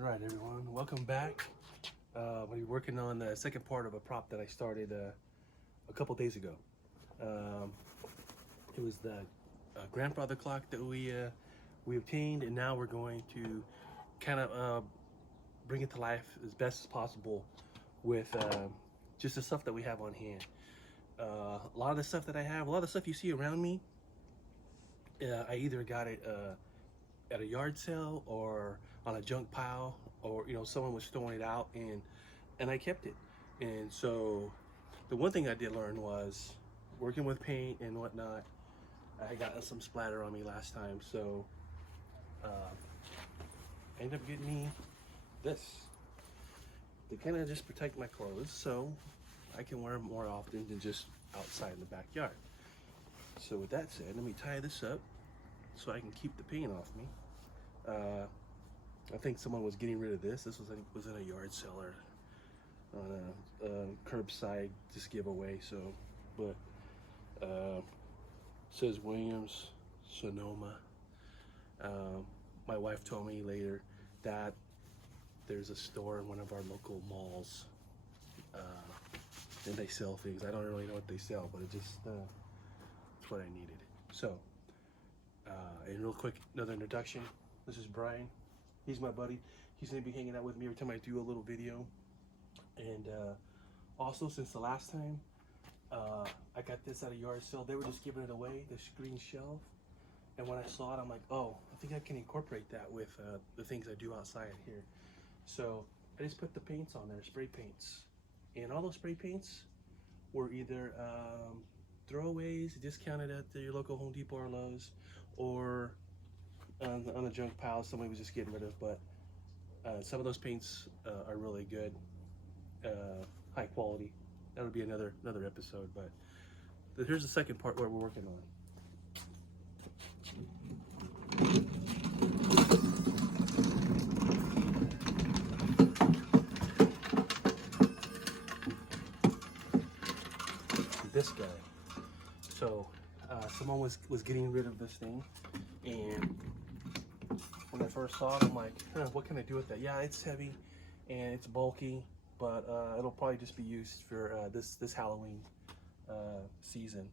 All right, everyone, welcome back. We're working on the second part of a prop that I started a couple days ago. It was the grandfather clock that we obtained, and now we're going to kind of bring it to life as best as possible with just the stuff that we have on hand. A lot of the stuff that I have, a lot of the stuff you see around me, I either got it at a yard sale or on a junk pile, or someone was throwing it out, and I kept it. And so the one thing I did learn was working with paint and whatnot. I got some splatter on me last time, so I ended up getting me this to kind of just protect my clothes so I can wear them more often than just outside in the backyard. So with that said, let me tie this up so I can keep the paint off me. I think someone was getting rid of this. This was in a yard seller on a curbside just giveaway. So, but says Williams Sonoma. My wife told me later that there's a store in one of our local malls, and they sell things. I don't really know what they sell, but it's what I needed. So, and real quick, another introduction. This is Brian. He's my buddy. He's gonna be hanging out with me every time I do a little video. And also, since the last time I got this at a yard sale, they were just giving it away, this green shelf. And when I saw it, I'm like, oh, I think I can incorporate that with the things I do outside here. So I just put the paints on there, spray paints. And all those spray paints were either throwaways, discounted at your local Home Depot or Lowe's, or on a junk pile somebody was just getting rid of. But some of those paints are really good, high quality. That would be another episode. But here's the second part where we're working on. This guy. So someone was getting rid of this thing, and when I first saw it, I'm like, what can I do with that? Yeah, it's heavy and it's bulky, but it'll probably just be used for this Halloween season.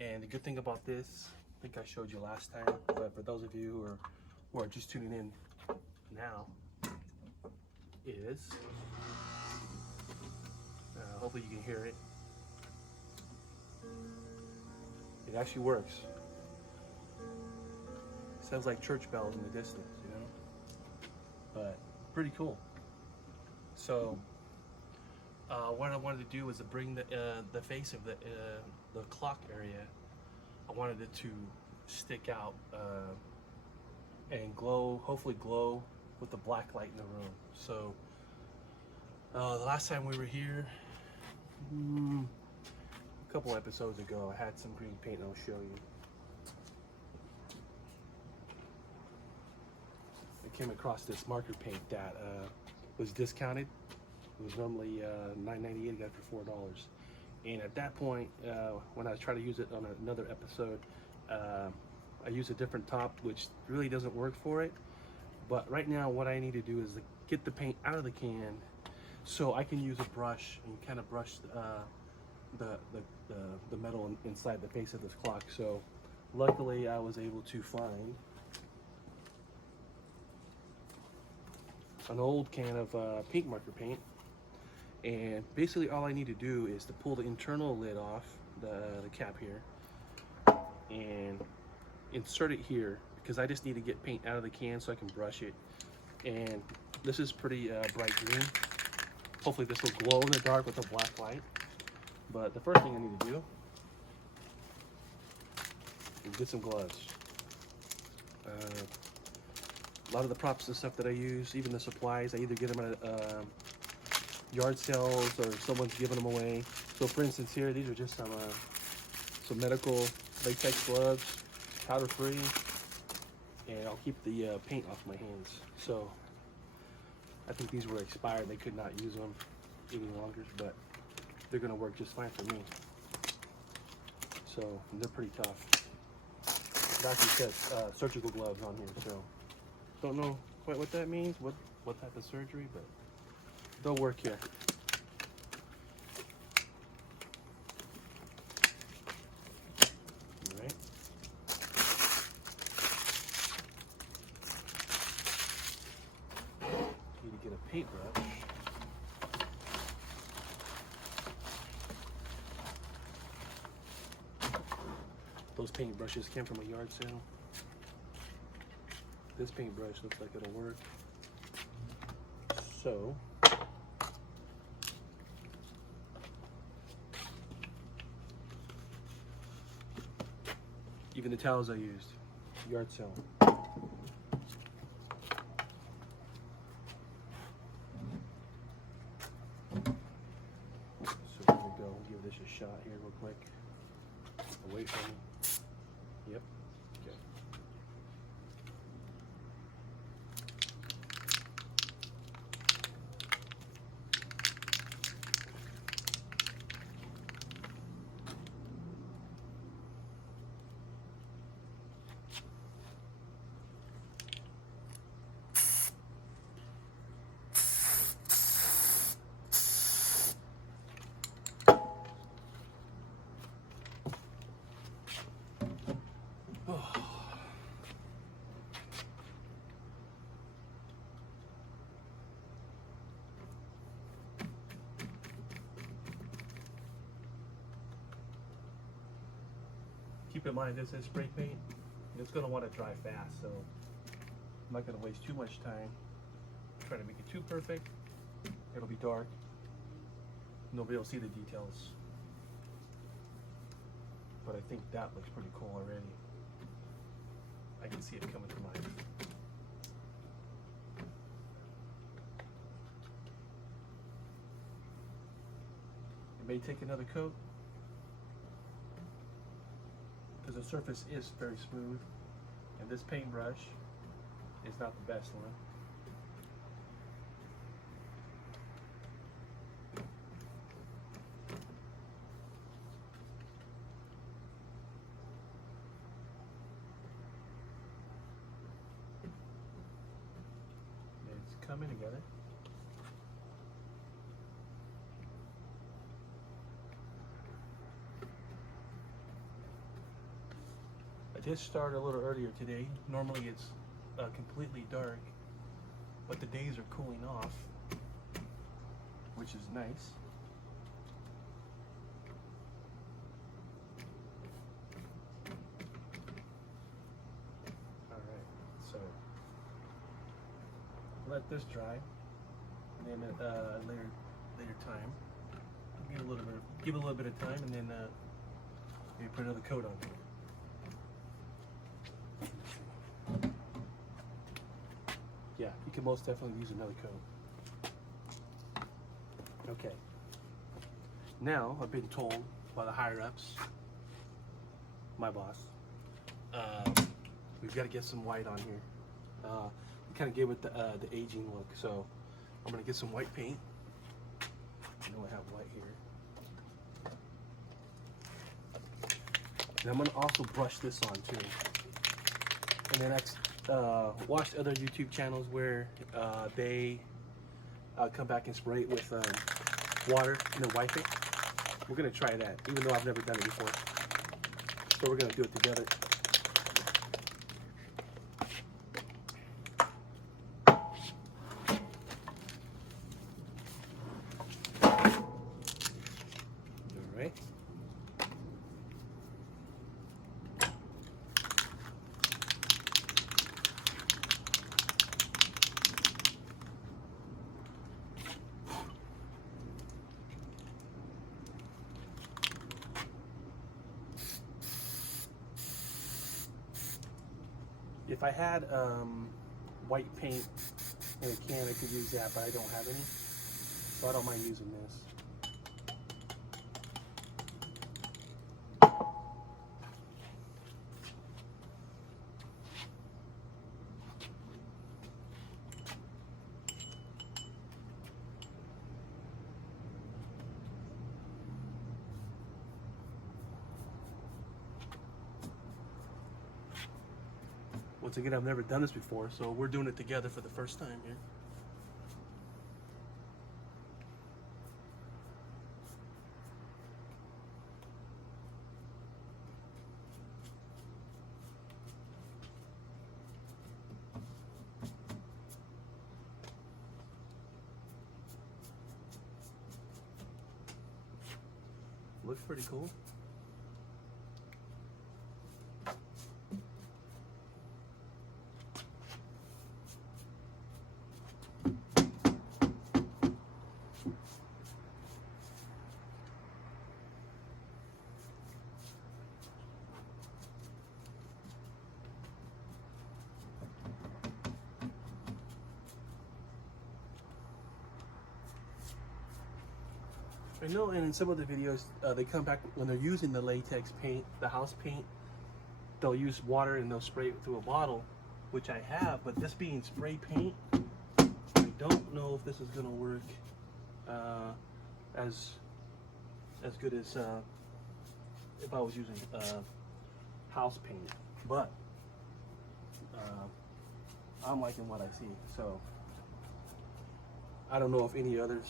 And the good thing about this, I think I showed you last time, but for those of you who are just tuning in now, is hopefully you can hear it. It actually works. Sounds like church bells in the distance, but pretty cool. So what I wanted to do was to bring the face of the clock area. I wanted it to stick out and glow, hopefully glow with the black light in the room. So the last time we were here, a couple episodes ago, I had some green paint, and I'll show you. I came across this marker paint that was discounted. It was normally $9.98. I got it for $4. And at that point, when I tried to use it on another episode, I used a different top, which really doesn't work for it. But right now, what I need to do is get the paint out of the can, so I can use a brush and kind of brush the metal inside the face of this clock. So luckily I was able to find an old can of pink marker paint, and basically all I need to do is to pull the internal lid off, the cap here, and insert it here, because I just need to get paint out of the can so I can brush it. And this is pretty bright green. Hopefully this will glow in the dark with a black light. But the first thing I need to do is get some gloves. A lot of the props and stuff that I use, even the supplies, I either get them at yard sales or someone's giving them away. So for instance here, these are just some medical latex gloves, powder free, and I'll keep the paint off my hands. So I think these were expired. They could not use them any longer, but they're gonna work just fine for me. So they're pretty tough. It actually says surgical gloves on here, so don't know quite what that means, what what type of surgery, but they'll work here. All right. Need to get a paintbrush. Those paintbrushes came from a yard sale. This paintbrush looks like it'll work. So, even the towels I used, yard sale. So here we go. Give this a shot here real quick. Away from me. Yep. Okay. Keep in mind, this is spray paint. It's going to want to dry fast, so I'm not going to waste too much time trying to make it too perfect. It'll be dark. Nobody will see the details. But I think that looks pretty cool already. I can see it coming to life. It may take another coat, because the surface is very smooth, and this paintbrush is not the best one. It's coming together. I did start a little earlier today. Normally it's completely dark, but the days are cooling off, which is nice. Alright, so let this dry, and then at later time, give it a little bit of time, and then maybe put another coat on it. Yeah, you can most definitely use another coat. Okay. Now, I've been told by the higher ups, my boss, we've got to get some white on here. We kind of gave it the aging look, so I'm going to get some white paint. I know I have white here. And I'm going to also brush this on too. And then watched other YouTube channels where they come back and spray it with water and then wipe it. We're gonna try that, even though I've never done it before. So we're gonna do it together. All right. If I had white paint in a can, I could use that, but I don't have any, so I don't mind using this. Once again, I've never done this before, so we're doing it together for the first time here. Looks pretty cool. I know, and in some of the videos, they come back when they're using the latex paint, the house paint, they'll use water and they'll spray it through a bottle, which I have, but this being spray paint, I don't know if this is gonna work as good as if I was using house paint, but I'm liking what I see. So I don't know if any others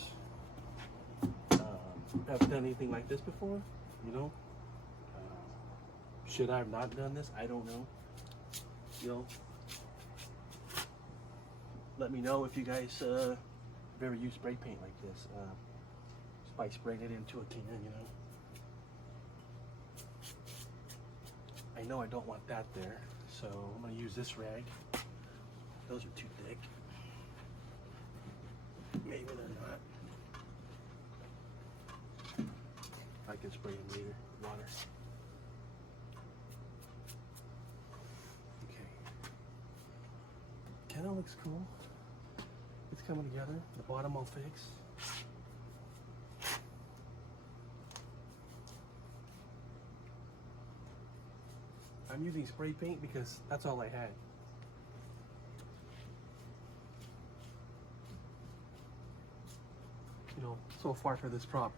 have done anything like this before, you know. Should I have not done this? I don't know. You know, let me know if you guys have ever used spray paint like this, just by spraying it into a can, you know. I know I don't want that there, so I'm gonna use this rag. Those are too thick. Maybe they're not. I can spray them later, water. Okay. Kind of looks cool. It's coming together. The bottom I'll fix. I'm using spray paint because that's all I had. You know, so far for this prop,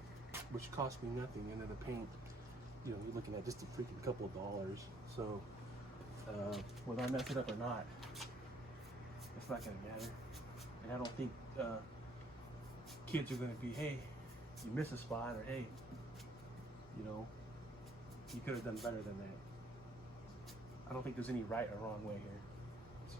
which cost me nothing, and then the paint, you know, you're looking at just a freaking couple of dollars. So whether I mess it up or not, it's not gonna matter. And I don't think kids are gonna be, hey, you miss a spot, or hey, you know, you could have done better than that. I don't think there's any right or wrong way here. So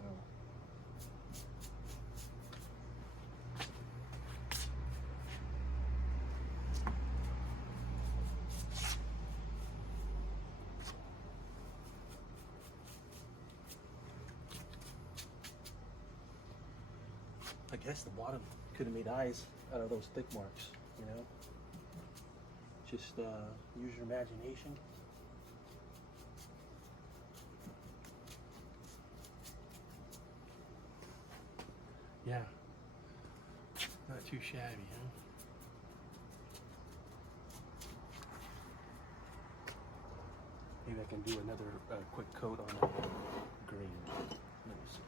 I guess the bottom could have made eyes out of those thick marks, you know. Just use your imagination. Yeah, not too shabby, huh? Maybe I can do another quick coat on that green. Let me see.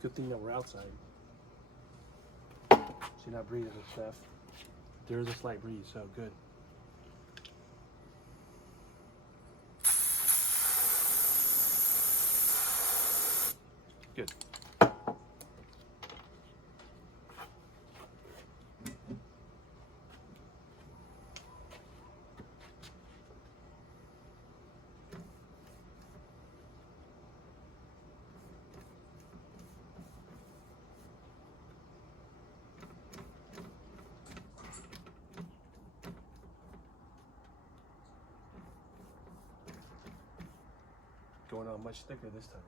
Good thing that we're outside. So you're not breathing and stuff. There is a slight breeze, so good. Good. Going on much thicker this time.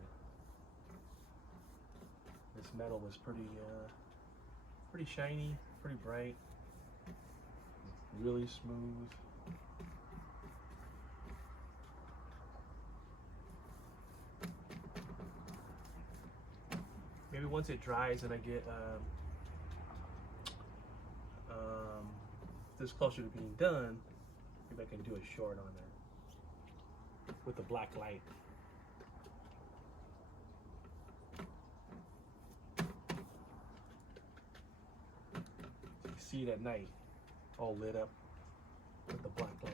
This metal was pretty shiny, pretty bright, really smooth. Maybe once it dries and I get this closer to being done, maybe I can do a short on there with the black light. See it at night, all lit up with the black light.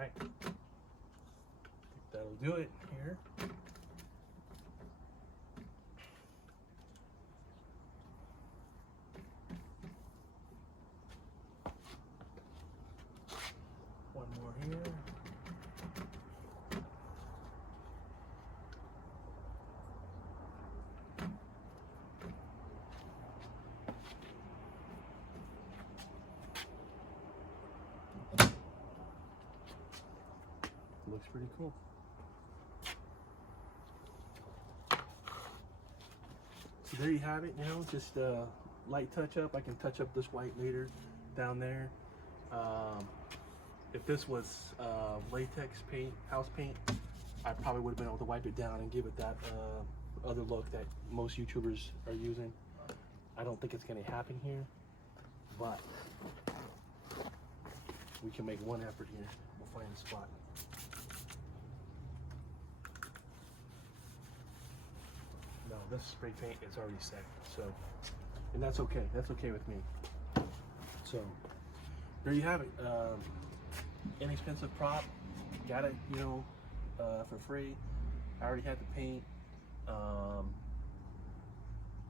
right, that'll do it here. One more here. Looks pretty cool. So there you have it, you know, just a light touch up. I can touch up this white later down there. If this was latex paint, house paint, I probably would have been able to wipe it down and give it that other look that most YouTubers are using. I don't think it's gonna happen here, but we can make one effort here. We'll find a spot. No, this spray paint is already set, so, and that's okay. That's okay with me. So, there you have it. Inexpensive prop. Got it, you know, for free. I already had the paint.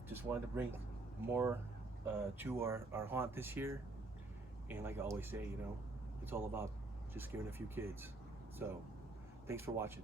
Just wanted to bring more to our haunt this year. And like I always say, you know, it's all about just giving a few kids. So, thanks for watching.